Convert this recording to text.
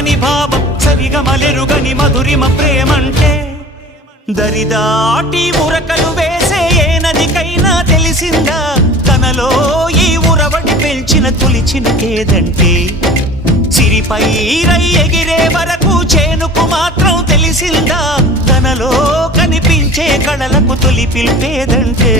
తరగని భావం సరిగమలెరుగని మధురిమ ప్రేమంటే దరిదాటి ఉరకలు వేసే ఏ నదికైనా తెలిసిందా తనలో ఈ ఉరవడి పెంచిన తొలిచిన కేదంటే సిరిపై రై ఎగిరే వరకు చేనుకు మాత్రం తెలిసిందా తనలో కనిపించే కళలకు తొలి పిలిపేదంటే